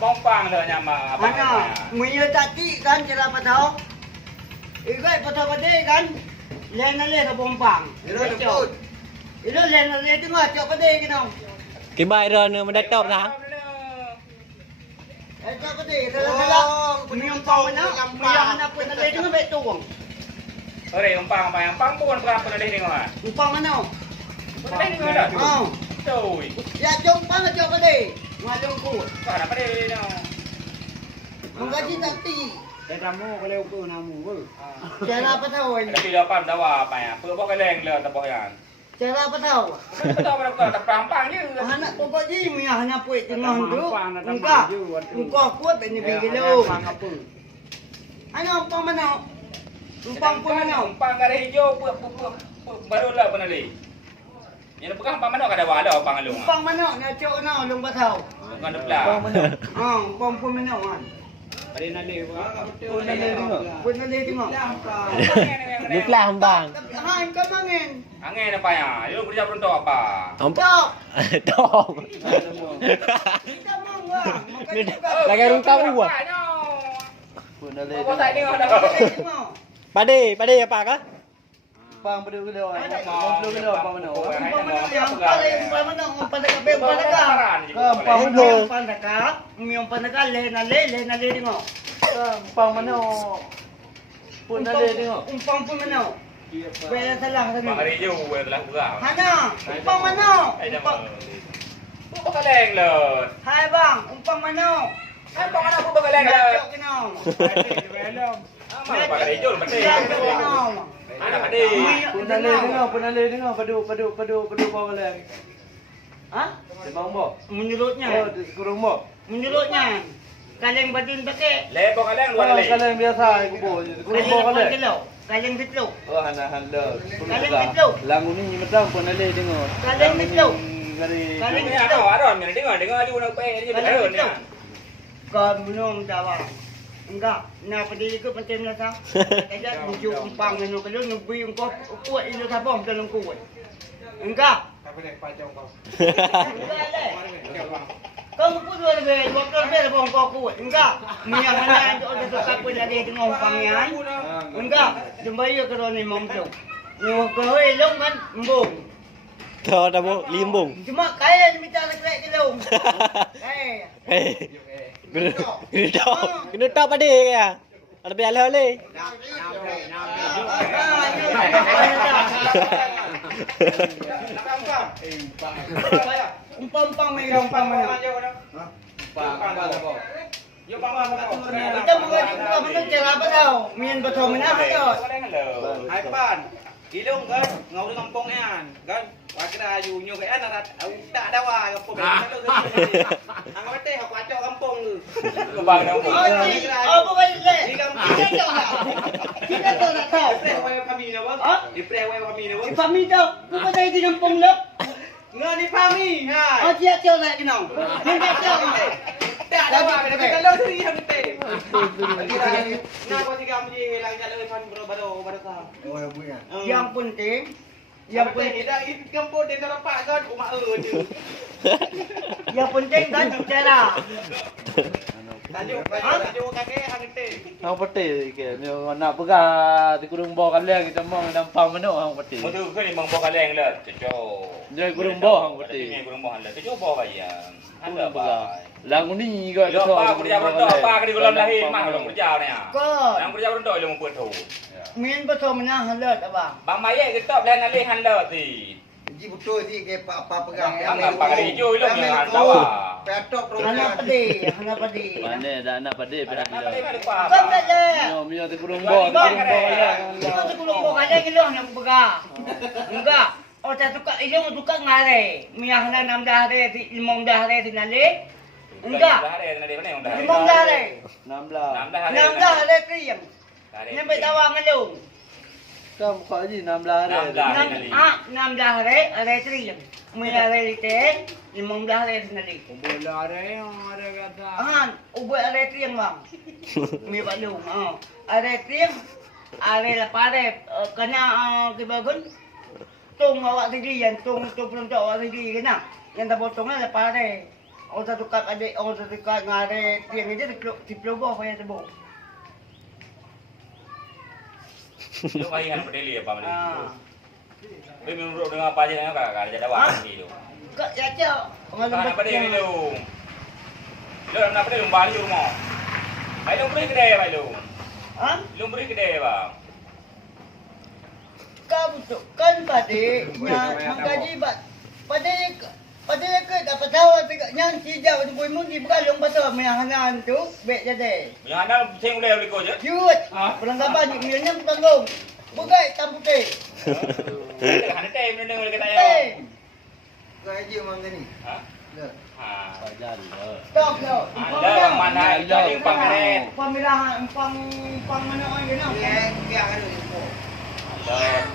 Pompang dah nyama. Mana? Munya tadi kan cara patau. Ikai patau pada kan. Lenale ke Pompang. Itu lenale tu ngacak pada kena. Cái bài rồi nữa mà đã top ra. Ngacak pada. Kalau Pompang mana? Munya mana pun lenale tu ngacak tuang. Ore Pompang pun berapa dah ni ngah. Pompang mana? Dah ni ngah dah. Oh. Coi. Ya Pompang ngacak pada. Ngalung ku. Mana pada ni no. Menggaji tadi. Để ra mua cái leo cưa nào mua Cara patau. Tapi dapat dawa apa ya? Pur ke leng le tapo yan. Cara patau. Betul betul tak Pompang je. Anak pokok je munya hanya puit tengah tu. Engkau kuat ini begilo. Ano Pompang mana? Pompang pun mana? Pompang garis hijau baru lah pernah li. Yang pegang Pompang mana kada ada Pompang alung. Pompang mana? Ngacak na long patau. Bukan depan. Pompang pun mana kan? Ada nali Pun nali tengok. Pun nali tengok. Nước la không bằng. Hai kan angin. Angin apa ya? Yo kerja pronto apa? Không. Tok. Top. Kita mau bang. Là cái rung cao quá. Pun nali Apa tak ni ada? Ba đi apa á? Pang pada kilo mau kilo apa mana Pompang mana yang paling mana pada kabe pada ka. Pompang Pada ka. Miong pada ka le nali tengok. Pang mana pun nali tengok Pompang pun mana? Bela salah tadi. Bang hari hijau telah buka. Hana, Pompang mana? Bukan leng le. Hai bang, Pompang mana? Kan Pompang mana bukan leng le. Ngacak kena. Bang hari hijau betul. Ngacak kena. Mana pada? pun nali tengok padu bawa lem Hah? di bang bo Menurutnya. oh di kurung bo Menurutnya. Kaleng badun pakai. Le bukan leng luar le. kalau yang biasa aku bo kurung bo kalau kilo. Kaleng bitlo. oh handa langu ni macam pun nali tengok Kaleng bitlo. dari Kaleng Ini bitlo. ada orang ni dengar aja nak pe ni dah ni. Kau minum dawa. Enggak, nak pergi ikut penting lah sah. Kaya bujuk Pompang ni kalau nubi engkau kuat itu sabam dalam kuat. Enggak. Enggak le. Kamu pun doktor bel kau kuat. Enggak. Minyak mana untuk ada tukar pun ada tengok Pompangnya. Enggak. Jembaya kalau ni mampu. Ni kau elong kan embung. Thôi đâu bố liêm bùng. Cuma kaya minta lek kelong. Cái nước top đi kìa. Ada biar leh leh. Pompang mai mana? Yo Pompang mana? Kita mengaji bukan mana cara apa tahu. Mian betul mana betul. hai pan ilung kan ngau di kampung kan kan wakira ayu nyo kan arat tak ada wa kampung ang ate hak wacok kampung lu Bang dah. Oh, bukan le. di kampung Kita tu nak tahu. Ipre way kami na bang ipre way kami na bang Pami tahu. Bukan dari di kampung lep. ngani kami ha Oh, dia tahu nak kenal. Dia tahu. tak ada wa kalau seri hang te na ko si kami lang jalan pan baro ka Yang penting, yang penting dah itu kampung dia nampak kan umat je yang penting kan cara. tajuk kakek hang te Không peti kìa, nếu mà nào bữa thì kurung bo kan leng kita mong nampang mano hang peti. Mutu ke ni mong boka leng le. Ceco. Jadi kurung bo hang peti. Ni kurang bohan le. Ceco bo ka ya. Anda ba. Lang niก็ Yo pa kerja pronto pa ke di kolam lahir mah long kerja ni ah. Kau Yang kerja pronto le membuat tu. mian betul mana halat abang. Bang Maye ke top lain alih handa ti. Ji betul ni ke apa pegang. Ang pa ka hijau ilong yang handawa. Petok Anak pedih, anak pedih. Mana dah nak pade pade. Kau tak le. Yo mio te kurung bo kan leng. Kita tu kulung bukan le kilo yang pegang. Enggak. Oh, tak tukar ilmu tukar ngare. Miah na 6 dah hari, 5 dah hari tinale. Enggak. 5 dah hari. 16 6 dah hari kriam. Nyampe tawang ngalung. Kamu kau aja 16 hari. 6 dah hari, hari kriam. Miah hari ten, 5 dah hari tinale. Bola ada kata. Ubah hari kriam bang. Miah balung. Hari kriam, hari lapare kena kibagun. Tung awak sendiri yang tung pelontok awak sendiri kena. Yang tak potongnya lepas ada. Orang satu kad adik, orang satu kad ngare tiang aja di pelubah payah tebuk. Lu main kan pedeli apa mana? Ah. Lu menurut dengan apa aja dengan kakak ada dawa ni tu. Kak ya cak. Orang Kan lembut pedeli tiang. lu. Lu nak pedeli balik rumah. Mai lu beri kedai mai lu. Ha? Lu beri kedai bang. Kau betul kan pada yang menggaji pada ke dapat tahu yang hijau tu pun mungkin bukan pasal menahan tu baik jadi. Yang anda sing boleh beli kau je. Jut. Pelanggapan ni milnya tanggung. Bukai tam putih. Hanya teh benda boleh kita Eh, yo. Gaji mana ni? Ha? Ya. Ha. Pajar dia. stop lo. Anda mana jadi pangret. Pemilahan pang mana orang ni nak. Dia ada info. Anda